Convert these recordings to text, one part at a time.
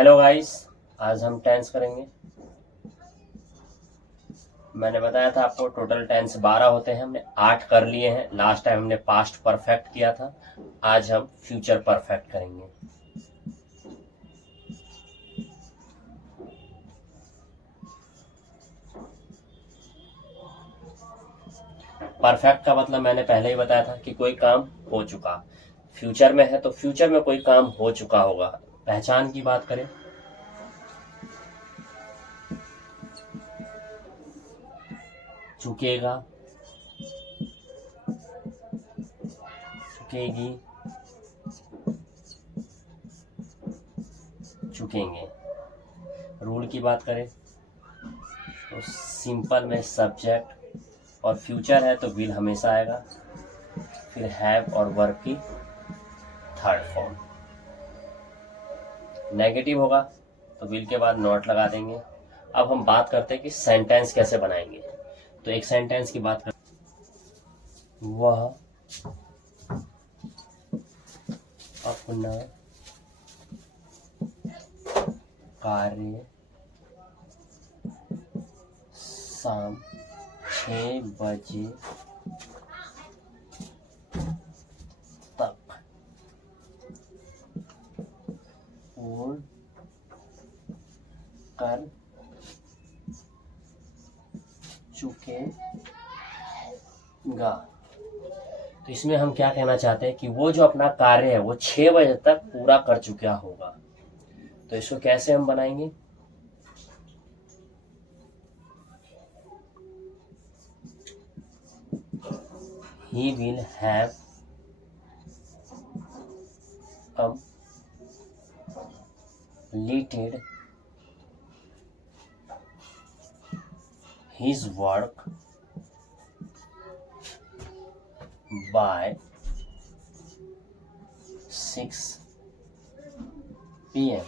Hello guys. आज हम tense करेंगे। मैंने बताया था आपको टोटल टेंस 12 होते हैं, हमने 8 कर लिए हैं। लास्ट टाइम हमने पास्ट परफेक्ट किया था, आज हम फ्यूचर परफेक्ट करेंगे। परफेक्ट का मतलब मैंने पहले ही बताया था कि कोई काम हो चुका। फ्यूचर में है तो फ्यूचर में कोई काम हो चुका होगा। पहचान की बात करें, चुकेगा, चुकेगी, चुकेंगे। रूल की बात करें तो सिंपल में सब्जेक्ट और फ्यूचर है तो विल हमेशा आएगा, फिर हैव और वर्ब की थर्ड फॉर्म। नेगेटिव होगा तो विल के बाद नॉट लगा देंगे। अब हम बात करते हैं कि सेंटेंस कैसे बनाएंगे। तो एक सेंटेंस की बात करते हैं, वह अपना कार्य शाम 6 बजे तक पूर्ण कर चुकेगा। तो इसमें हम क्या कहना चाहते हैं कि वो जो अपना कार्य है वो 6 बजे तक पूरा कर चुका होगा। तो इसको कैसे हम बनाएंगे? He will have completed his work by 6 PM।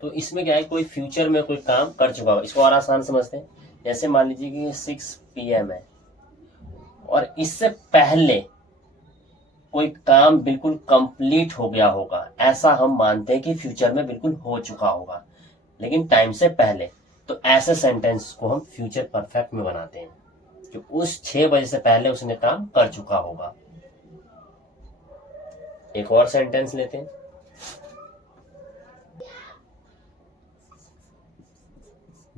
तो इसमें क्या है, कोई फ्यूचर में कोई काम कर चुका हो। इसको और आसान समझते हैं। जैसे मान लीजिए कि 6 PM है और इससे पहले कोई काम बिल्कुल कंप्लीट हो गया होगा, ऐसा हम मानते हैं कि फ्यूचर में बिल्कुल हो चुका होगा, लेकिन टाइम से पहले। तो ऐसे सेंटेंस को हम फ्यूचर परफेक्ट में बनाते हैं कि उस 6 बजे से पहले उसने काम कर चुका होगा। एक और सेंटेंस लेते हैं,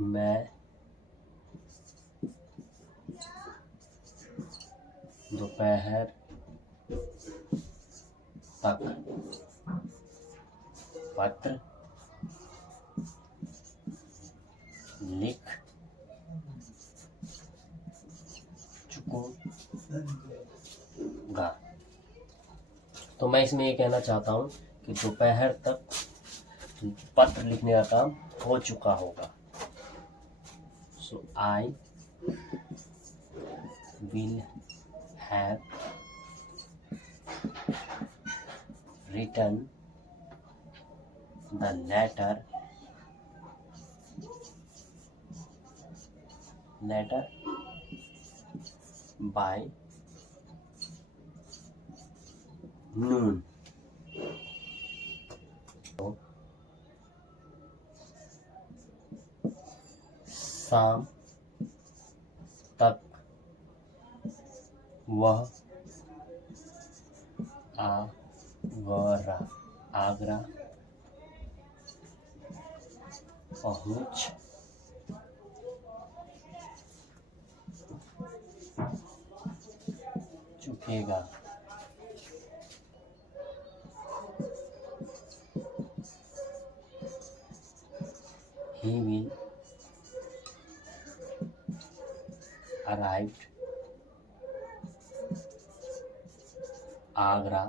मैं दोपहर तक पत्र लिख चुकूंगा। तो मैं इसमें ये कहना चाहता हूं कि दोपहर तक पत्र लिखने का काम हो चुका होगा। So I will have written the letter by noon। शाम तक वह आगरा पहुंच चुकेगा। He will arrived Agra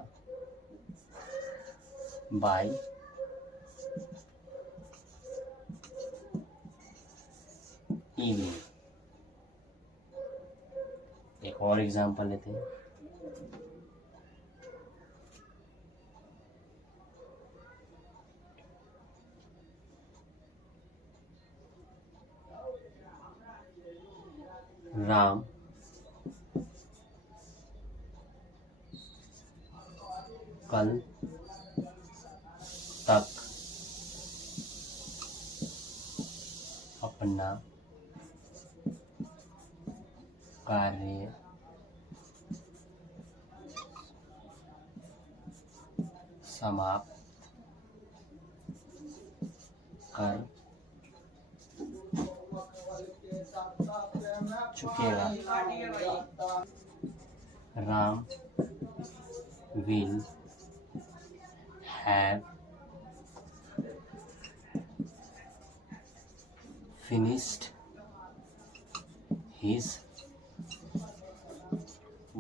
by evening। एक और एग्जांपल लेते हैं, राम कल तक अपना कार्य समाप्त कर चुकेगा। Ram will have finished his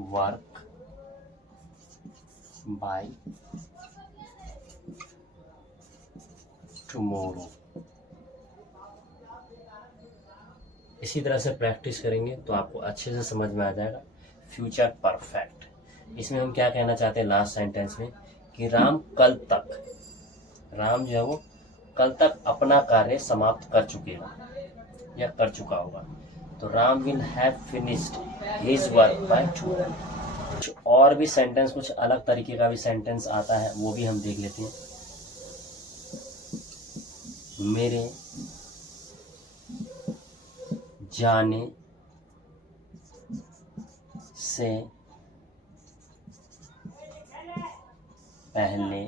work by tomorrow। इसी तरह से प्रैक्टिस करेंगे तो आपको अच्छे से समझ में आ जाएगा। फ्यूचर परफेक्ट, इसमें हम क्या कहना चाहते हैं लास्ट सेंटेंस में कि राम जो है वो कल तक अपना कार्य समाप्त कर चुकेगा या कर चुका होगा। तो Ram will have finished his work by tomorrow. कुछ और भी सेंटेंस, कुछ अलग तरीके का भी सेंटेंस आता है, वो भी हम देख लेते हैं। मेरे जाने से पहले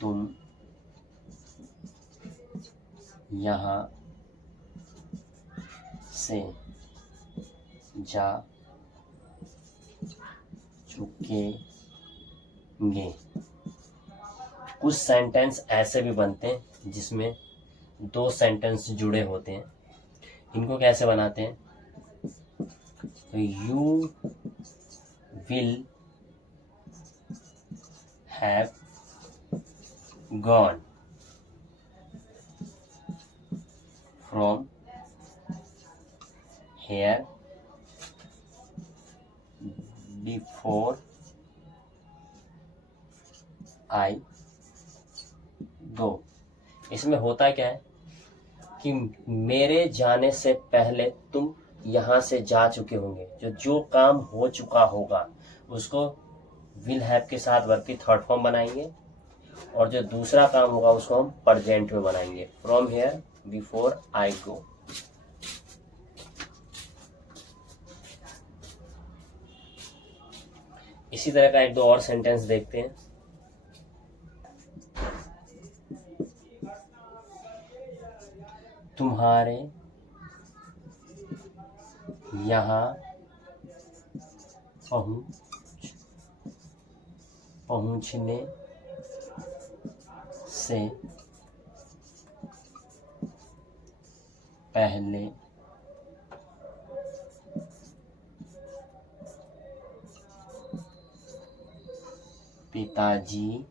तुम यहाँ से जा चुकेंगे। कुछ सेंटेंस ऐसे भी बनते हैं जिसमें दो सेंटेंस जुड़े होते हैं। इनको कैसे बनाते हैं? तो you will have gone from here before I go. इसमें होता क्या है कि मेरे जाने से पहले तुम यहाँ से जा चुके होंगे। जो काम हो चुका होगा उसको विल हैव के साथ वर्ब की थर्ड फॉर्म बनाएंगे, और जो दूसरा काम होगा उसको हम प्रेजेंट में बनाएंगे, फ्रॉम हियर बिफोर आई गो। इसी तरह का एक दो और सेंटेंस देखते हैं। तुम्हारे यहाँ पहुँचने से पहले पिताजी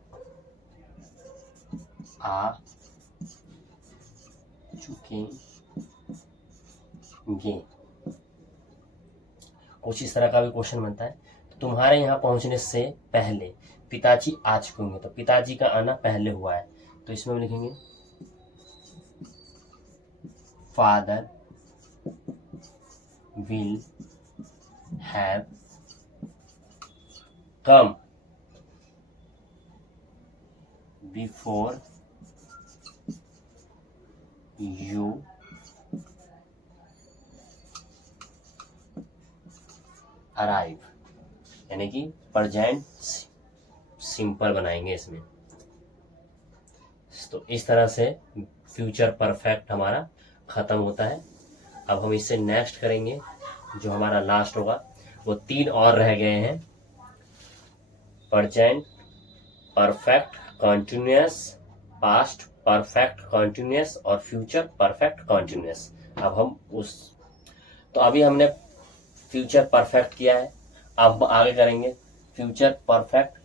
आ चुकेंगे। कुछ इस तरह का भी क्वेश्चन बनता है। तो तुम्हारे यहाँ पहुंचने से पहले पिताजी आ चुके होंगे, तो पिताजी का आना पहले हुआ है, तो इसमें हम लिखेंगे father will have come before you arrive, यानी कि प्रेजेंट सिंपल बनाएंगे इसमें। तो इस तरह से फ्यूचर परफेक्ट हमारा खत्म होता है। अब हम इससे नेक्स्ट करेंगे, जो हमारा लास्ट होगा वो 3 और रह गए हैं, present perfect continuous, past perfect continuous और फ्यूचर परफेक्ट कंटिन्यूअस। अब हम तो अभी हमने फ्यूचर परफेक्ट किया है, अब आगे करेंगे फ्यूचर परफेक्ट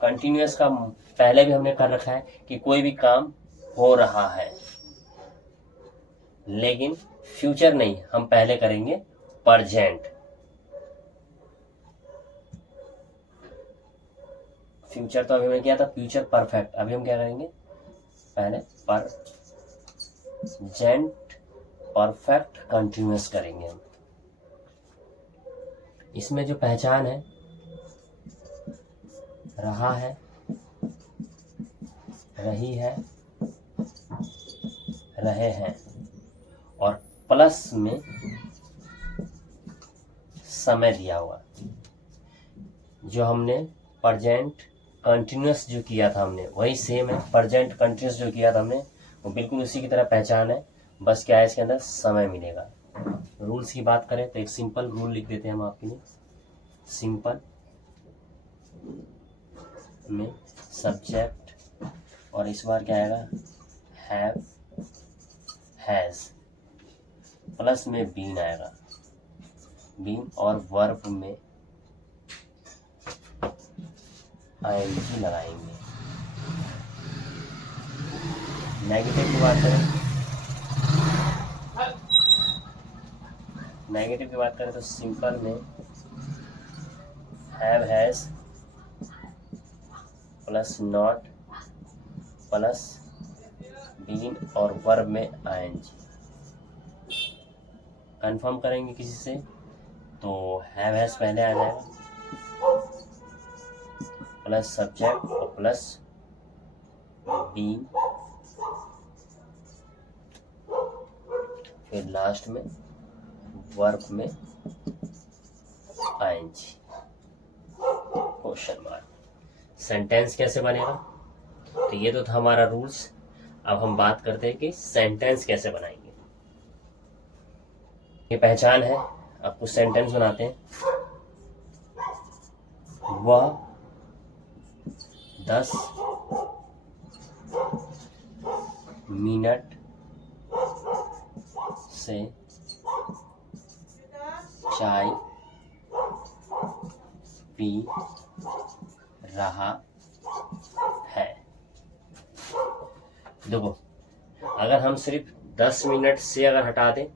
कंटिन्यूअस का पहले भी हमने कर रखा है कि कोई भी काम हो रहा है, लेकिन फ्यूचर नहीं, हम पहले करेंगे प्रेजेंट। फ्यूचर तो अभी हमने किया था फ्यूचर परफेक्ट, अभी हम क्या करेंगे पहले प्रेजेंट परफेक्ट कंटिन्यूअस करेंगे। इसमें जो पहचान है, रहा है, रही है, रहे हैं, और प्लस में समय दिया हुआ। जो हमने प्रेजेंट कंटिन्यूअस जो किया था हमने वही सेम है। प्रेजेंट कंटिन्यूअस जो किया था हमने वो बिल्कुल उसी की तरह पहचान है, बस क्या है इसके अंदर समय मिलेगा। रूल्स की बात करें तो एक सिंपल रूल लिख देते हैं हम आपके लिए। सिंपल में सब्जेक्ट और इस बार क्या आएगा, हैव, हैज, प्लस में बीन आएगा, बीन, और वर्ब में आईएनजी लगाएंगे। नेगेटिव की बात करें, नेगेटिव की बात करें तो सिंपल में have, has, plus not, plus been, और वर्ब में आईएनजी। कंफर्म करेंगे किसी से तो हैव, हैज पहले आ जाएगा, प्लस सब्जेक्ट और प्लस बीन, फिर लास्ट में वर्ब में आईएनजी, क्वेश्चन मार्क। सेंटेंस कैसे बनेगा, तो ये तो था हमारा रूल्स। अब हम बात करते हैं कि सेंटेंस कैसे बनाएंगे। ये पहचान है, अब कुछ सेंटेंस बनाते हैं। वह 10 मिनट से चाय पी रहा है। देखो, अगर हम सिर्फ 10 मिनट से अगर हटा दें,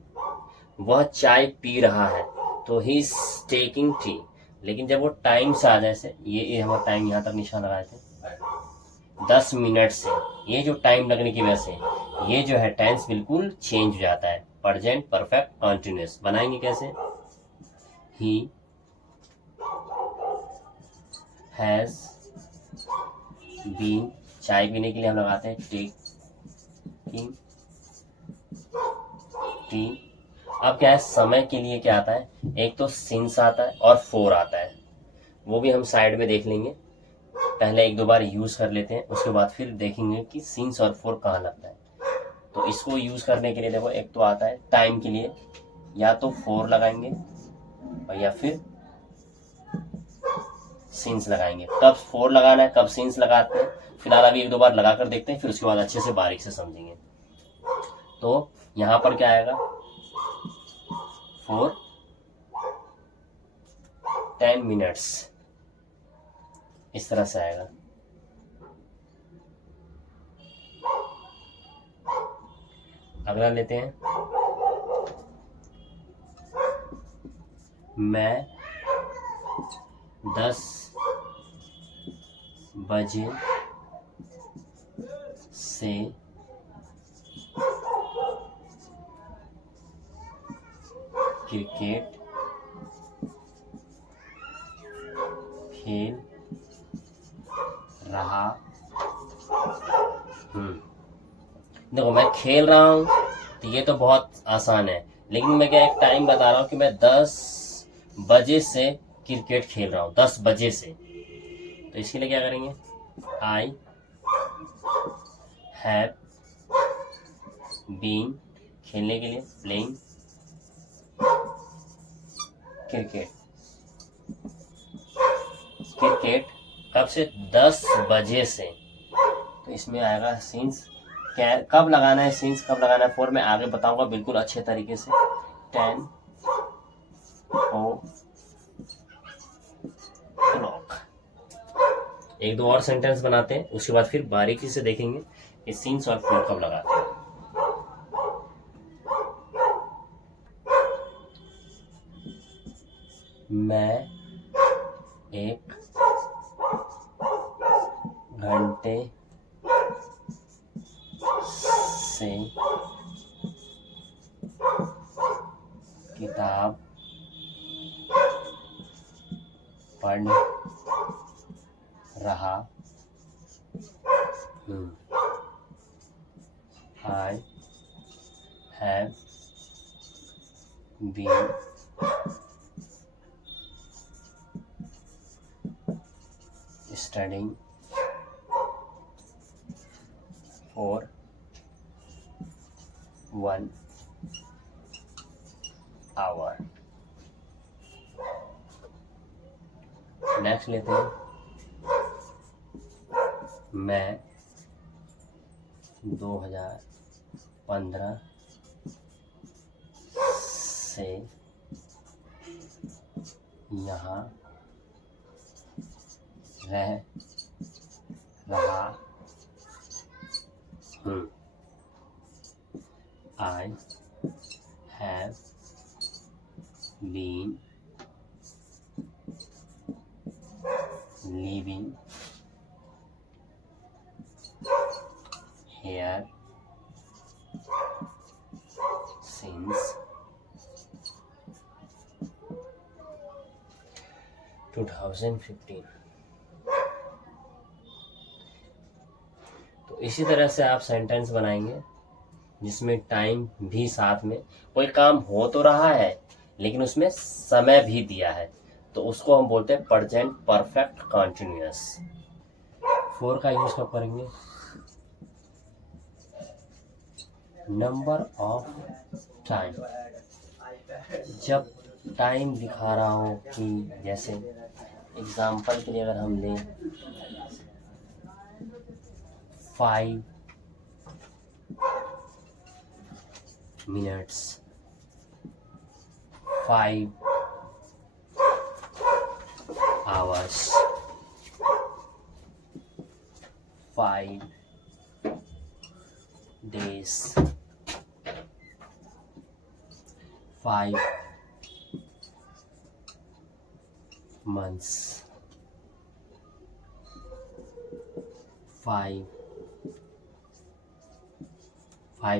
वह चाय पी रहा है, तो ही इज टेकिंग टी। लेकिन जब वो टाइम से आ जाए, से ये हमारा टाइम यहाँ तक निशान लगाए थे, 10 मिनट से, ये जो टाइम लगने की वजह से ये जो है टेंस बिल्कुल चेंज हो जाता है। प्रेजेंट परफेक्ट कंटिन्यूअस बनाएंगे कैसे, ही हैज बीन, चाय पीने के लिए हम लगाते हैं टेकिंग टी। अब क्या है, समय के लिए क्या आता है, एक तो सिंस आता है और फोर आता है, वो भी हम साइड में देख लेंगे। पहले एक दो बार यूज कर लेते हैं, उसके बाद फिर देखेंगे कि सिंस और फोर कहाँ लगता है। तो इसको यूज करने के लिए देखो, एक तो आता है टाइम के लिए, या तो फोर लगाएंगे और या फिर सिंस लगाएंगे। कब फोर लगाना है, कब सिंस लगाते हैं, फिलहाल अभी एक दो बार लगा कर देखते हैं, फिर उसके बाद अच्छे से बारीक से समझेंगे। तो यहां पर क्या आएगा, फॉर 10 मिनट्स, इस तरह से आएगा। अगला लेते हैं, मैं 10 बजे से क्रिकेट खेल रहा हूँ। देखो, मैं खेल रहा हूँ तो ये तो बहुत आसान है, लेकिन मैं क्या एक टाइम बता रहा हूँ कि मैं 10 बजे से क्रिकेट खेल रहा हूँ, 10 बजे से। तो इसके लिए क्या करेंगे, आई हैव बीन, खेलने के लिए प्लेइंग क्रिकेट, क्रिकेट कब से, 10 बजे से। तो इसमें आएगा सिंस, कब लगाना है सिंस, कब लगाना है फोर, मैं आगे बताऊंगा बिल्कुल अच्छे तरीके से। 10 o'clock। एक दो और सेंटेंस बनाते हैं, उसके बाद फिर बारीकी से देखेंगे कि सिंस और फोर कब लगाते हैं। मैं 1 घंटे से किताब पढ़ रहा I have been studying for 1 hour. Next लेते हैं, मैं 2015 से यहाँ रह रहा हूँ। I have been living here since 2015। तो इसी तरह से आप सेंटेंस बनाएंगे जिसमें टाइम भी साथ में, कोई काम हो तो रहा है लेकिन उसमें समय भी दिया है, तो उसको हम बोलते हैं प्रेजेंट परफेक्ट कंटिन्यूअस। 4 का यूज कब करेंगे, नंबर ऑफ टाइम, जब टाइम दिखा रहा हो कि जैसे एग्जाम्पल के लिए अगर हम लें 5 minutes, 5 hours, 5 days, 5 months, 5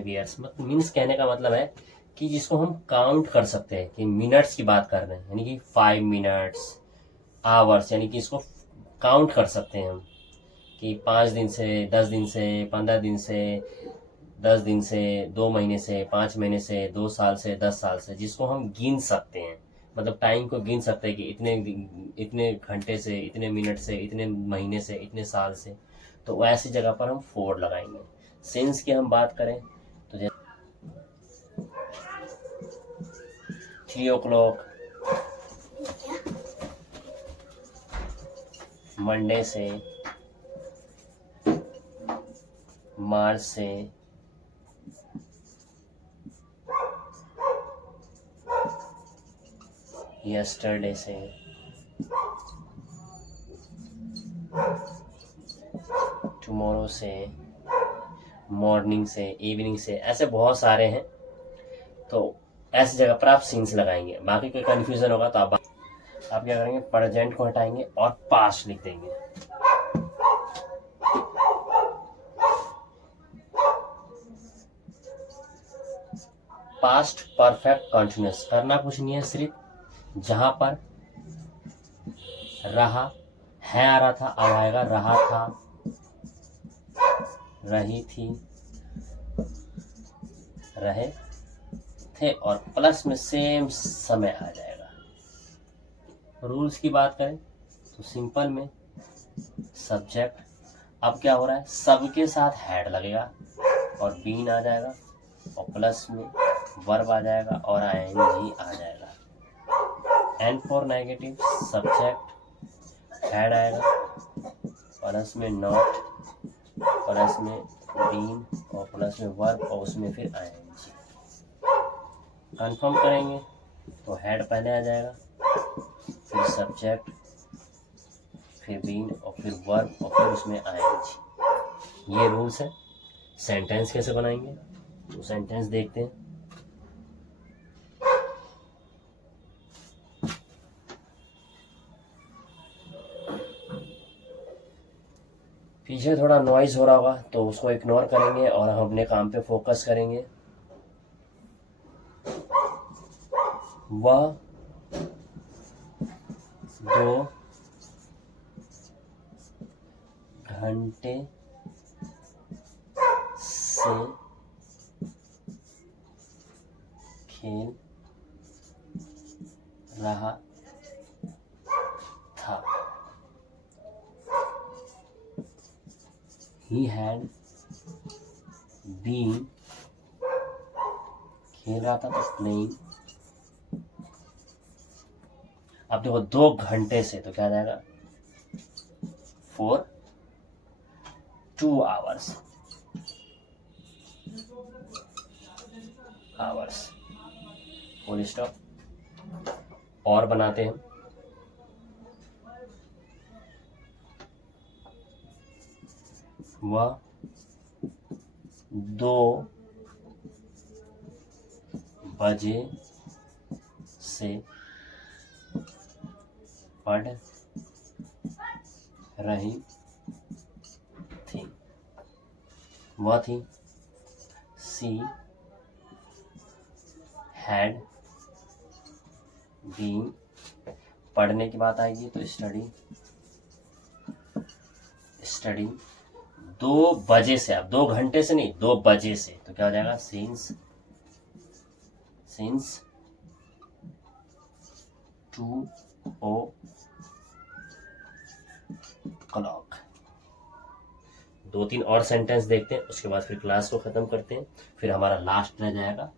years। मतलब मीन्स कहने का मतलब है कि जिसको हम काउंट कर सकते हैं, कि मिनट्स की बात कर रहे हैं, यानी कि 5 मिनट्स, आवर्स, यानी कि इसको काउंट कर सकते हैं हम कि 5 दिन से, 10 दिन से, 15 दिन से, 10 दिन से, 2 महीने से, 5 महीने से, 2 साल से, 10 साल से, जिसको हम गिन सकते हैं, मतलब टाइम को गिन सकते हैं कि इतने घंटे से, इतने मिनट से, इतने महीने से, इतने साल से, तो ऐसी जगह पर हम 4 लगाएंगे। सिंस की हम बात करें तो जैसे 3 o'clock मंडे से, मार्च से, यस्टरडे से, टुमारो से, मॉर्निंग से, इवनिंग से, ऐसे बहुत सारे हैं। तो ऐसी जगह पर आप सिंस लगाएंगे। बाकी कोई कंफ्यूजन होगा तो आप क्या करेंगे, प्रेजेंट को हटाएंगे और पास्ट लिख देंगे। पास्ट परफेक्ट कंटिन्यूअस, करना कुछ नहीं है, सिर्फ जहां पर रहा है आ रहा था, अब आएगा रहा था, रही थी, रहे थे, और प्लस में सेम समय आ जाएगा। रूल्स की बात करें तो सिंपल में सब्जेक्ट, अब क्या हो रहा है, सबके साथ हैड लगेगा और बीन आ जाएगा और प्लस में वर्ब आ जाएगा और आईएनजी आ जाएगा। N for negative, subject had आएगा, प्लस में नॉट, प्लस में बीन और प्लस में वर्ब और उसमें फिर आईएनजी। कंफर्म करेंगे तो हेड पहले आ जाएगा, फिर सब्जेक्ट, फिर बीन और फिर वर्ब और फिर उसमें आईएनजी। ये रूल्स है। सेंटेंस कैसे बनाएंगे तो सेंटेंस देखते हैं। पीछे थोड़ा नॉइज हो रहा होगा तो उसको इग्नोर करेंगे और हम अपने काम पे फोकस करेंगे। वह 2 घंटे से खेल रहा था। He had been, खेल रहा था तो playing। अब देखो 2 घंटे से तो क्या आ जाएगा, for 2 hours। Full stop. और बनाते हैं, वह 2 बजे से पढ़ रही थी। वह थी सी हैड बीन। पढ़ने की बात आएगी तो स्टडी 2 बजे से, अब 2 घंटे से नहीं, 2 बजे से तो क्या हो जाएगा, सिंस 2 o'clock। 2-3 और सेंटेंस देखते हैं, उसके बाद फिर क्लास को खत्म करते हैं। फिर हमारा लास्ट रह जाएगा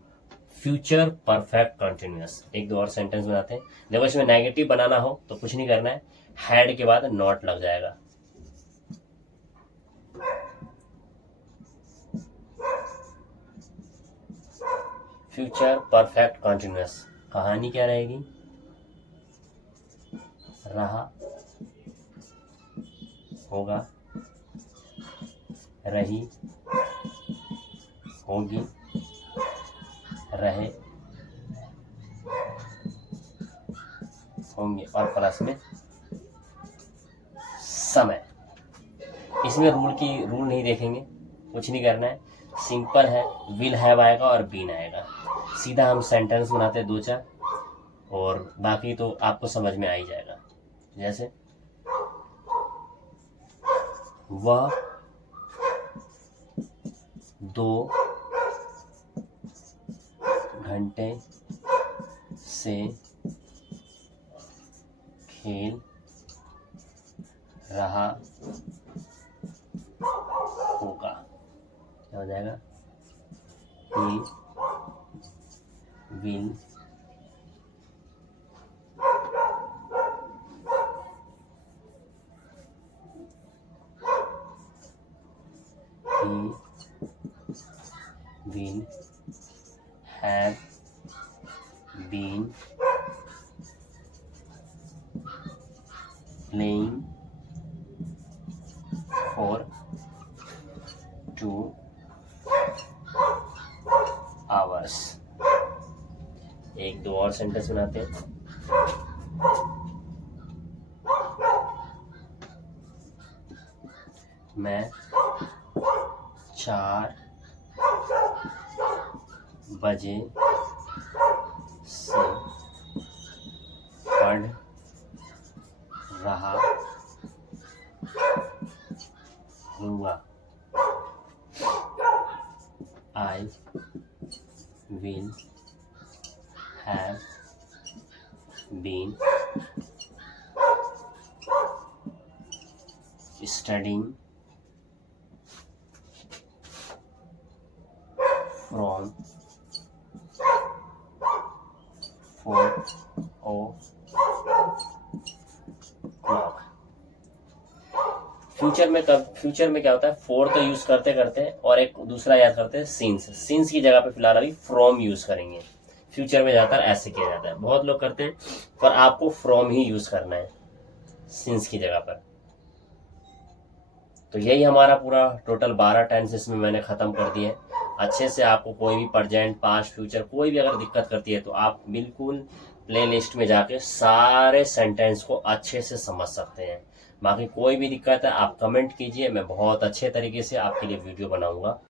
फ्यूचर परफेक्ट कंटिन्यूअस। 1-2 और सेंटेंस बनाते हैं। देखो इसमें नेगेटिव बनाना हो तो कुछ नहीं करना है, हैड के बाद नॉट लग जाएगा। फ्यूचर परफेक्ट कंटिन्यूअस कहानी क्या रहेगी, रहा, होगा, रही, होगी, रहे, होंगे और प्लस में समय। इसमें रूल नहीं देखेंगे, कुछ नहीं करना है, सिंपल है। विल हैव आएगा और बीन आएगा, सीधा हम सेंटेंस बनाते हैं 2-4, और बाकी तो आपको समझ में आ ही जाएगा। जैसे वह 2 घंटे से खेल रहा होगा। क्या हो जाएगा, he will have been playing for 2 hours। 1-2 और सेंटेंस बनाते हैं। मैं 4 बजे से पढ़ रहा हूँगा। I will have been studying from 4 o'clock। Future में क्या होता है, फोर तो यूज करते करते हैं और एक दूसरा याद करते हैं, सिंस की जगह पे फिलहाल अभी फ्रॉम यूज करेंगे। फ्यूचर में ज्यादातर ऐसे किया जाता है, बहुत लोग करते हैं, पर आपको फ्रॉम ही यूज करना है सिंस की जगह पर। तो यही हमारा पूरा टोटल 12 टेंसेस में मैंने खत्म कर दिया है। अच्छे से आपको कोई भी प्रेजेंट, पास्ट, फ्यूचर कोई भी अगर दिक्कत करती है तो आप बिल्कुल प्लेलिस्ट में जाके सारे सेंटेंस को अच्छे से समझ सकते हैं। बाकी कोई भी दिक्कत है आप कमेंट कीजिए, मैं बहुत अच्छे तरीके से आपके लिए वीडियो बनाऊंगा।